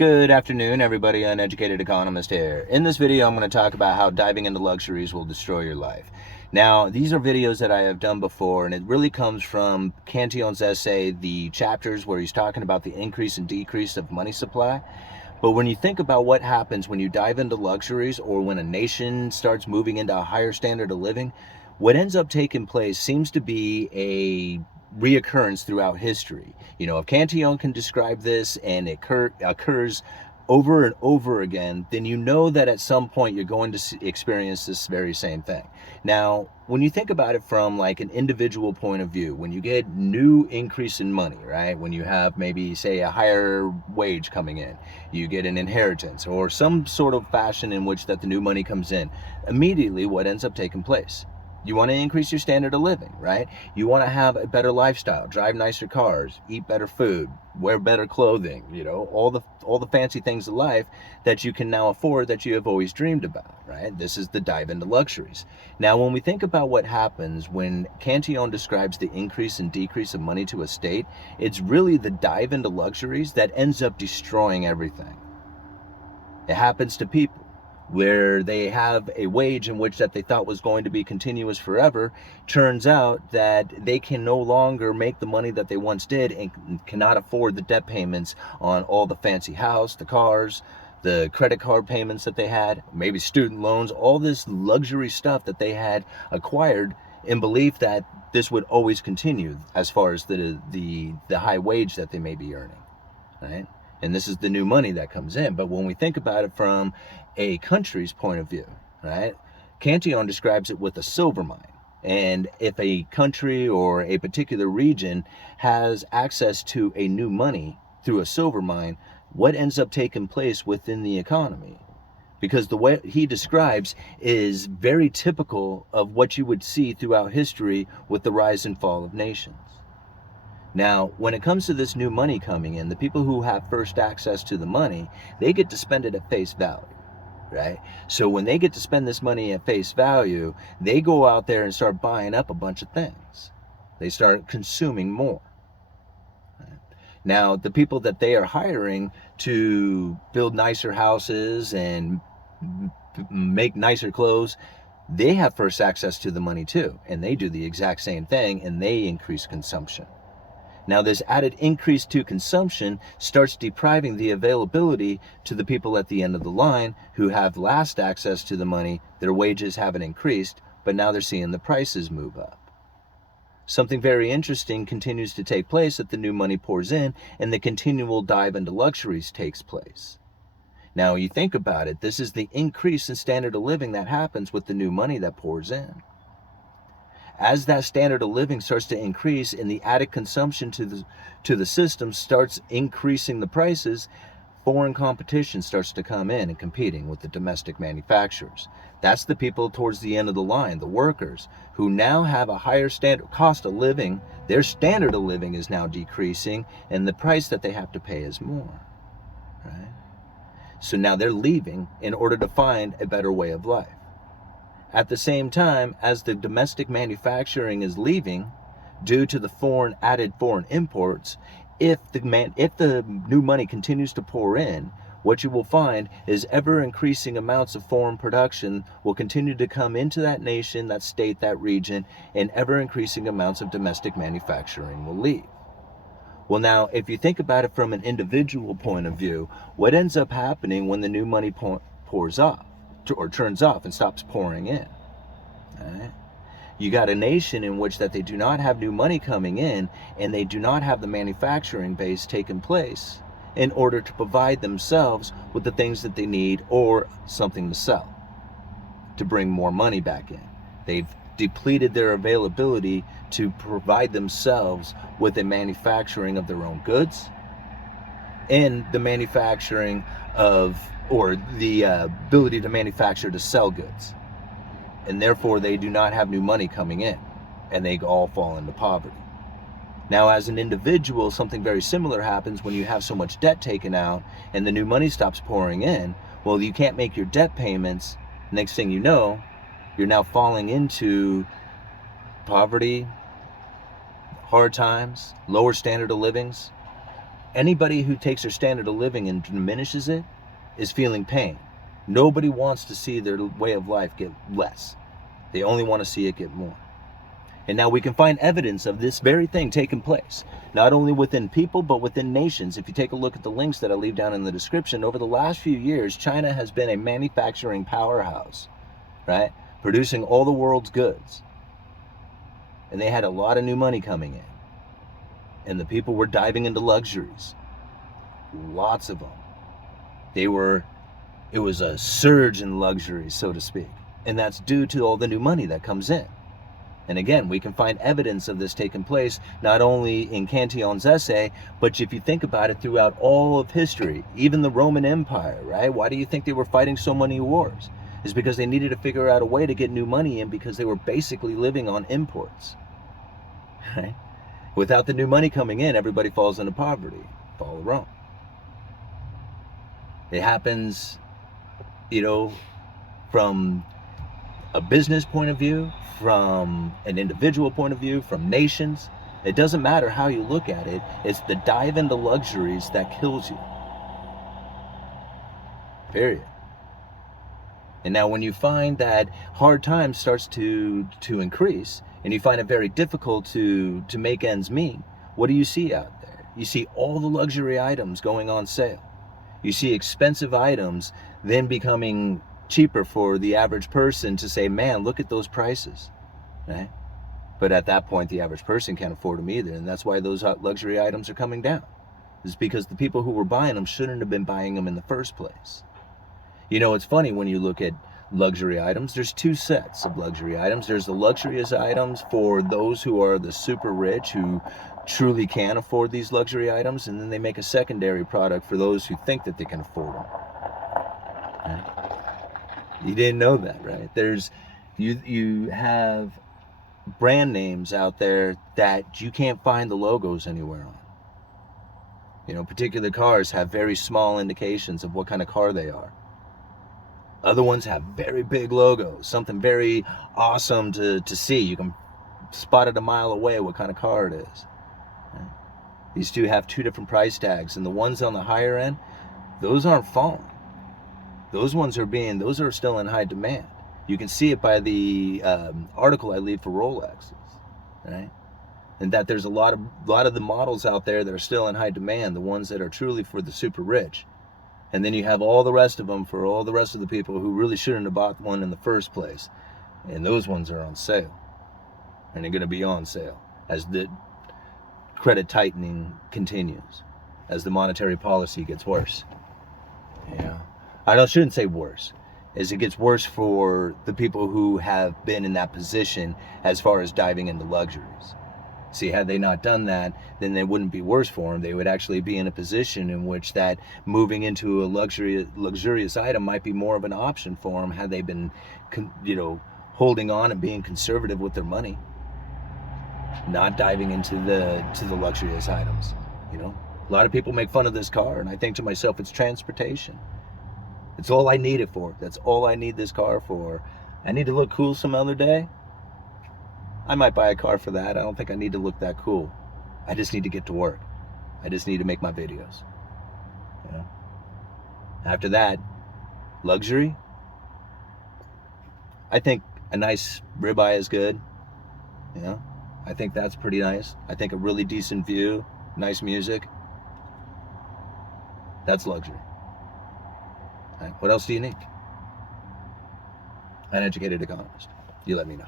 Good afternoon, everybody. Uneducated Economist here. In this video, I'm going to talk about how diving into luxuries will destroy your life. Now, these are videos that I have done before, and it really comes from Cantillon's essay, the chapters where he's talking about the increase and decrease of money supply. But when you think about what happens when you dive into luxuries, or when a nation starts moving into a higher standard of living, what ends up taking place seems to be a reoccurrence throughout history. You know, if Cantillon can describe this and it occurs over and over again, then you know that at some point you're going to experience this very same thing. Now, when you think about it from like an individual point of view, when you get new increase in money, right? When you have maybe say a higher wage coming in, you get an inheritance or some sort of fashion in which that the new money comes in, immediately what ends up taking place? You want to increase your standard of living, right? You want to have a better lifestyle, drive nicer cars, eat better food, wear better clothing, you know, all the fancy things of life that you can now afford that you have always dreamed about, right? This is the dive into luxuries. Now, when we think about what happens when Cantillon describes the increase and decrease of money to a state, it's really the dive into luxuries that ends up destroying everything. It happens to people where they have a wage in which that they thought was going to be continuous forever. Turns out that they can no longer make the money that they once did and cannot afford the debt payments on all the fancy house, the cars, the credit card payments that they had, maybe student loans, all this luxury stuff that they had acquired in belief that this would always continue as far as the high wage that they may be earning, right? And this is the new money that comes in. But when we think about it from a country's point of view, right? Cantillon describes it with a silver mine. And if a country or a particular region has access to a new money through a silver mine, what ends up taking place within the economy? Because the way he describes is very typical of what you would see throughout history with the rise and fall of nations. Now, when it comes to this new money coming in, the people who have first access to the money, they get to spend it at face value, right? So when they get to spend this money at face value, they go out there and start buying up a bunch of things. They start consuming more. Right? Now, the people that they are hiring to build nicer houses and make nicer clothes, they have first access to the money too, and they do the exact same thing, and they increase consumption. Now, this added increase to consumption starts depriving the availability to the people at the end of the line who have last access to the money. Their wages haven't increased, but now they're seeing the prices move up. Something very interesting continues to take place that the new money pours in, and the continual dive into luxuries takes place. Now, you think about it, this is the increase in standard of living that happens with the new money that pours in. As that standard of living starts to increase and the added consumption to the system starts increasing the prices, foreign competition starts to come in and competing with the domestic manufacturers. That's the people towards the end of the line, the workers, who now have a higher standard cost of living. Their standard of living is now decreasing, and the price that they have to pay is more, right? So now they're leaving in order to find a better way of life. At the same time, as the domestic manufacturing is leaving due to the added foreign imports, if the new money continues to pour in, what you will find is ever increasing amounts of foreign production will continue to come into that nation, that state, that region, and ever increasing amounts of domestic manufacturing will leave. Well, now, if you think about it from an individual point of view, what ends up happening when the new money pours off? Or turns off and stops pouring in. Right? You got a nation in which that they do not have new money coming in, and they do not have the manufacturing base taking place in order to provide themselves with the things that they need or something to sell to bring more money back in. They've depleted their availability to provide themselves with a manufacturing of their own goods and the manufacturing of, or the ability to manufacture to sell goods. And therefore they do not have new money coming in, and they all fall into poverty. Now, as an individual, something very similar happens when you have so much debt taken out and the new money stops pouring in. Well, you can't make your debt payments. Next thing you know, you're now falling into poverty, hard times, lower standard of livings, Anybody who takes their standard of living and diminishes it is feeling pain. Nobody wants to see their way of life get less. They only want to see it get more. And now we can find evidence of this very thing taking place, not only within people, but within nations. If you take a look at the links that I leave down in the description, over the last few years, China has been a manufacturing powerhouse, right? Producing all the world's goods. And they had a lot of new money coming in. And the people were diving into luxuries. Lots of them. It was a surge in luxuries, so to speak. And that's due to all the new money that comes in. And again, we can find evidence of this taking place, not only in Cantillon's essay, but if you think about it, throughout all of history, even the Roman Empire, right? Why do you think they were fighting so many wars? It's because they needed to figure out a way to get new money in, because they were basically living on imports, right? Without the new money coming in, everybody falls into poverty. Follow Rome. It happens, from a business point of view, from an individual point of view, from nations. It doesn't matter how you look at it. It's the dive into luxuries that kills you. Period. And now when you find that hard times starts to increase, and you find it very difficult to make ends meet, what do you see out there? You see all the luxury items going on sale. You see expensive items then becoming cheaper for the average person to say, man, look at those prices, right? But at that point, the average person can't afford them either. And that's why those luxury items are coming down. It's because the people who were buying them shouldn't have been buying them in the first place. It's funny when you look at luxury items, there's two sets of luxury items. There's the luxurious items for those who are the super rich, who truly can afford these luxury items. And then they make a secondary product for those who think that they can afford them. Right? You didn't know that, right? You have brand names out there that you can't find the logos anywhere on. Particular cars have very small indications of what kind of car they are. Other ones have very big logos, something very awesome to see. You can spot it a mile away what kind of car it is. Right? These two have two different price tags, and the ones on the higher end, those aren't falling. Those are still in high demand. You can see it by the article I leave for Rolexes, right? And that there's a lot of the models out there that are still in high demand, the ones that are truly for the super rich. And then you have all the rest of them for all the rest of the people who really shouldn't have bought one in the first place. And those ones are on sale. And they're going to be on sale as the credit tightening continues, as the monetary policy gets worse. Yeah. I shouldn't say worse, as it gets worse for the people who have been in that position as far as diving into luxuries. See, had they not done that, then it wouldn't be worse for them. They would actually be in a position in which that moving into a luxurious item might be more of an option for them, had they been, holding on and being conservative with their money, not diving into the luxurious items. A lot of people make fun of this car, and I think to myself, it's transportation. It's all I need it for. That's all I need this car for. I need to look cool some other day. I might buy a car for that. I don't think I need to look that cool. I just need to get to work. I just need to make my videos. After that, luxury. I think a nice ribeye is good. I think that's pretty nice. I think a really decent view, nice music. That's luxury. What else do you need? Uneducated Economist. You let me know.